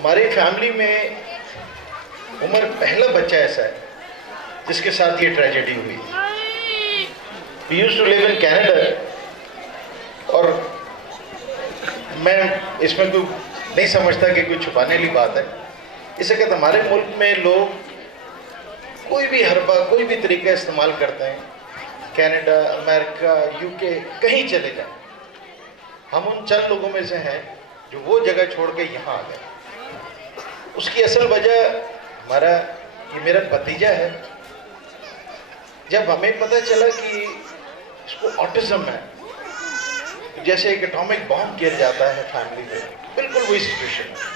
ہماری فیملی میں عمر پہلا بچہ ایسا ہے جس کے ساتھ یہ ٹریجڈی ہوئی. We used to live in Canada, اور میں اس میں کوئی نہیں سمجھتا کہ کوئی چھپانے والی بات ہے. اسے کہتے ہمارے ملک میں لوگ کوئی بھی حربہ کوئی بھی طریقہ استعمال کرتے ہیں. کینیڈا، امریکہ، یو کے، کہیں چلے جائیں. ہم ان چند لوگوں میں سے ہیں جو وہ جگہ چھوڑ کے یہاں آ گئے. اس کی اصل وجہ یہ میرا بھتیجا ہے. جب ہمیں پتہ چلا کہ اس کو آٹزم ہے، جیسے ایک اٹامک بام گر جاتا ہے فیملی میں، بالکل وہی سچویشن ہے.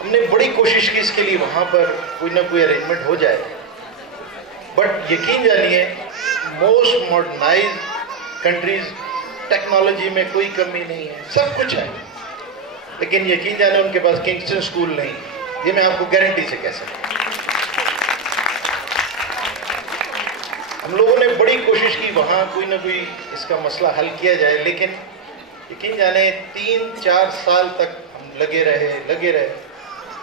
ہم نے بڑی کوشش کی اس کے لیے وہاں پر کوئی نہ کوئی ارینجمنٹ ہو جائے، بٹ یقین جانیے موسٹ ماڈرنائز کنٹریز ٹیکنالوجی میں کوئی کمی نہیں ہے، سب کچھ ہے، لیکن یقین جانے ان کے پاس کنگسٹن اسکول نہیں. یہ میں آپ کو گارنٹی سے کہہ سکتا ہوں. ہم لوگوں نے بڑی کوشش کی وہاں کوئی نہ کوئی اس کا مسئلہ حل کیا جائے، لیکن یقین جانے 3-4 سال تک ہم لگے رہے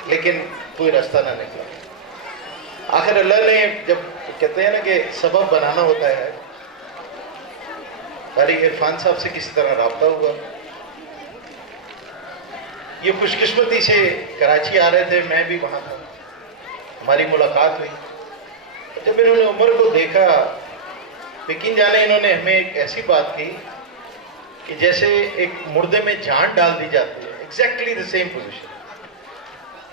لیکن کوئی راستہ نہ نکلا. آخر اللہ نے، جب کہتے ہیں نا کہ سبب بنانا ہوتا ہے، قاری عرفان صاحب سے کسی طرح رابطہ ہوا. یہ خوش قسمتی سے کراچی آ رہے تھے، میں بھی وہاں تھا، ہماری ملاقات ہوئی. جب انہوں نے عمر کو دیکھا، یقین جانے انہوں نے ہمیں ایک ایسی بات کی کہ جیسے ایک مردے میں جان ڈال دی جاتی ہے، ایگزیکٹلی دی سیم پوزیشن.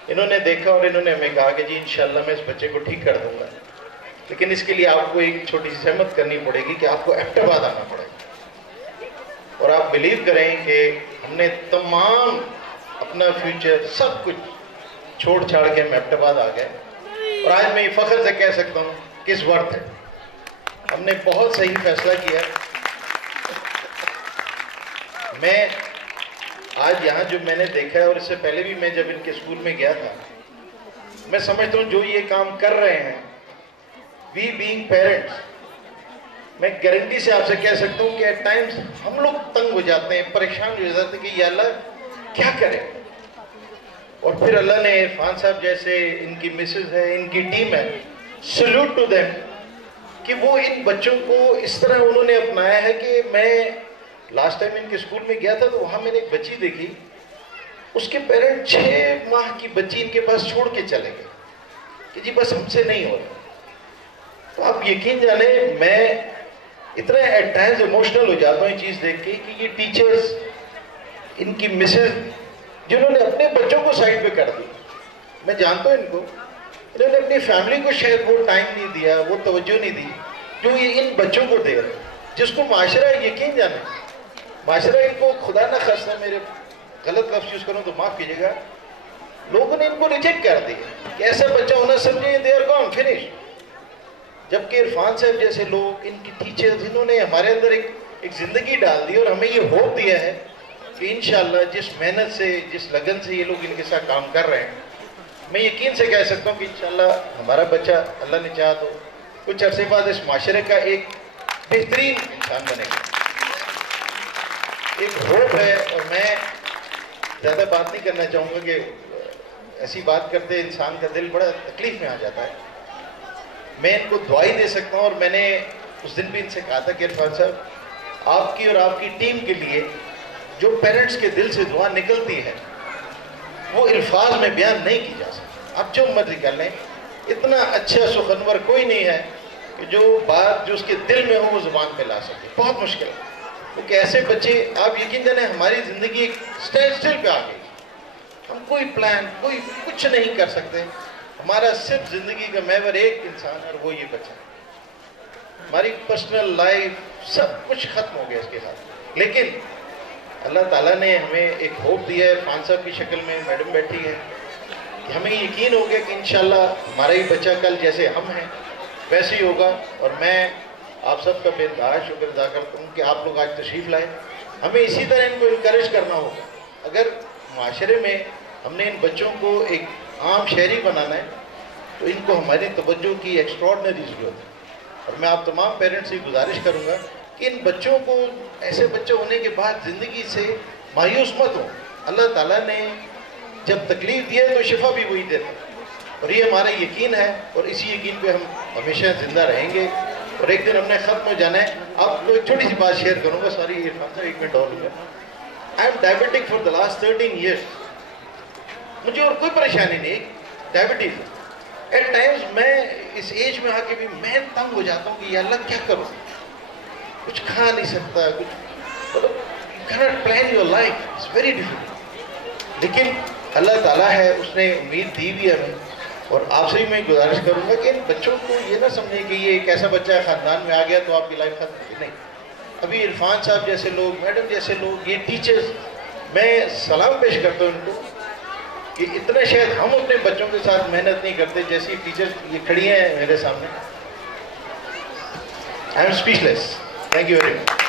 انہوں نے دیکھا اور انہوں نے ہمیں کہا کہ جی انشاءاللہ میں اس بچے کو ٹھیک کر دوں گا، لیکن اس کے لیے آپ کو ایک چھوٹی سی زحمت کرنی پڑے گی کہ آپ کو ایبٹ آباد آنا پڑے گا. اور آپ بلیو کریں کہ ہم نے تمام اپنا فیوچر سب کچھ چھوڑ چھاڑ کے ہم ایبٹ آباد آ گئے. اور آج میں یہ فخر سے کہہ سکتا ہوں کہ اس ورتھ ہے، ہم نے بہت صحیح فیصلہ کیا. میں آج یہاں جو میں نے دیکھا ہے، اور اس سے پہلے بھی میں جب ان کے اسکول میں گیا تھا، میں سمجھتا ہوں جو یہ کام کر رہے ہیں، وی بینگ پیرنٹس، میں گارنٹی سے آپ سے کہہ سکتا ہوں کہ ایٹ ٹائمز ہم لوگ تنگ ہو جاتے ہیں، پریشان ہو جاتے ہیں کہ یا اللہ کیا کرے. اور پھر اللہ نے عرفان صاحب جیسے، ان کی مسز ہے، ان کی ٹیم ہے، سلوٹ ٹو دیم، کہ وہ ان بچوں کو اس طرح انہوں نے اپنایا ہے. کہ میں لاسٹ ٹائم ان کے اسکول میں گیا تھا تو وہاں میں نے ایک بچی دیکھی، اس کے پیرنٹ 6 ماہ کی بچی ان کے پاس چھوڑ کے چلے گئے کہ جی بس ہم سے نہیں ہو رہا. تو آپ یقین جانے میں اتنا ایٹ ٹائمز ایموشنل ہو جاتا ہوں یہ چیز دیکھ کے کہ یہ ٹیچرز، ان کی مسز، جنہوں نے اپنے بچوں کو سائڈ پہ کر دی. میں جانتا ہوں ان کو، انہوں نے اپنی فیملی کو شاید وہ ٹائم نہیں دیا، وہ توجہ نہیں دی جو یہ ان بچوں کو دے رہے، جس کو معاشرہ، یقین جانے معاشرہ ان کو، خدا نہ خواستہ میرے غلط لفظ یوز کروں تو معاف کیجیے گا، لوگوں نے ان کو ریجیکٹ کر دیا کہ ایسا بچہ ہونا سمجھے دے آر گون فنش. جبکہ عرفان صاحب جیسے لوگ، ان کی ٹیچرز، انہوں نے ہمارے اندر ایک زندگی ڈال دی اور ہمیں یہ ہوپ دیا ہے کہ انشاءاللہ جس محنت سے، جس لگن سے یہ لوگ ان کے ساتھ کام کر رہے ہیں، میں یقین سے کہہ سکتا ہوں کہ انشاءاللہ ہمارا بچہ اللہ نے چاہا تو کچھ عرصے بعد اس معاشرے کا ایک بہترین انسان بنے گا. ایک ہوپ ہے. اور میں زیادہ بات نہیں کرنا چاہوں گا کہ ایسی بات کرتے انسان کا دل بڑا تکلیف میں آ جاتا ہے. میں ان کو دعائی دے سکتا ہوں، اور میں نے اس دن بھی ان سے کہا تھا کہ عرفان صاحب، آپ کی اور آپ کی ٹیم کے لیے جو پیرنٹس کے دل سے دعا نکلتی ہے وہ الفاظ میں بیان نہیں کی جا سکتی. آپ جو مرضی کر لیں، اتنا اچھا سخنور کوئی نہیں ہے کہ جو بات جو اس کے دل میں ہو وہ زبان پہ لا سکے. بہت مشکل ہے، کیونکہ ایسے بچے، آپ یقین جانیں ہماری زندگی ایک اسٹینڈ اسٹل پہ آ گئی. ہم کوئی پلان، کوئی کچھ نہیں کر سکتے. ہمارا صرف زندگی کا محور ایک انسان ہے اور وہ یہ بچہ. ہماری پرسنل لائف سب کچھ ختم ہو گیا اس کے ساتھ. لیکن اللہ تعالیٰ نے ہمیں ایک ہوپ دیا ہے، عرفان صاحب کی شکل میں میڈم بیٹھی ہے، کہ ہمیں یقین ہو گیا کہ انشاءاللہ ہمارا ہی بچہ کل جیسے ہم ہیں ویسے ہی ہوگا. اور میں آپ سب کا بے انتہا شکر ادا کرتا ہوں کہ آپ لوگ آج تشریف لائے. ہمیں اسی طرح ان کو انکریج کرنا ہوگا. اگر معاشرے میں ہم نے ان بچوں کو ایک عام شہری بنانا ہے تو ان کو ہماری توجہ کی ایکسٹراڈنری ضرورت ہے. اور میں آپ تمام پیرنٹس سے گزارش کروں گا کہ ان بچوں کو، ایسے بچے ہونے کے بعد زندگی سے مایوس مت ہو. اللہ تعالیٰ نے جب تکلیف دیے تو شفا بھی وہی دیتا ہے. اور یہ ہمارا یقین ہے اور اسی یقین پہ ہم ہمیشہ زندہ رہیں گے. اور ایک دن ہم نے ختم ہو جانا ہے. آپ کو ایک چھوٹی سی بات شیئر کروں گا. سوری عرفان صاحب، ایک منٹ اور لوں گا. I'm diabetic for the last 13 years. مجھے اور کوئی پریشانی نہیں، ڈائبٹیز. ایٹ ٹائمز میں اس ایج میں آ کے بھی میں تنگ ہو جاتا ہوں کہ یا اللہ کیا کروں، کچھ کھا نہیں سکتا، کچھ cannot plan your life. It's very difficult. لیکن اللہ تعالیٰ ہے، اس نے امید دی بھی ہمیں. اور آپ سے بھی میں گزارش کروں گا کہ ان بچوں کو یہ نہ سمجھیں کہ یہ ایک ایسا بچہ ہے خاندان میں آ گیا تو آپ کی لائف ختم ہوگی. نہیں، ابھی عرفان صاحب جیسے لوگ، میڈم جیسے لوگ، یہ ٹیچرز، میں سلام پیش کرتا ہوں ان کو کہ اتنا شاید ہم اپنے بچوں کے ساتھ محنت نہیں کرتے جیسی ٹیچرز یہ کھڑی ہیں میرے سامنے. I am speech less. Thank you very much.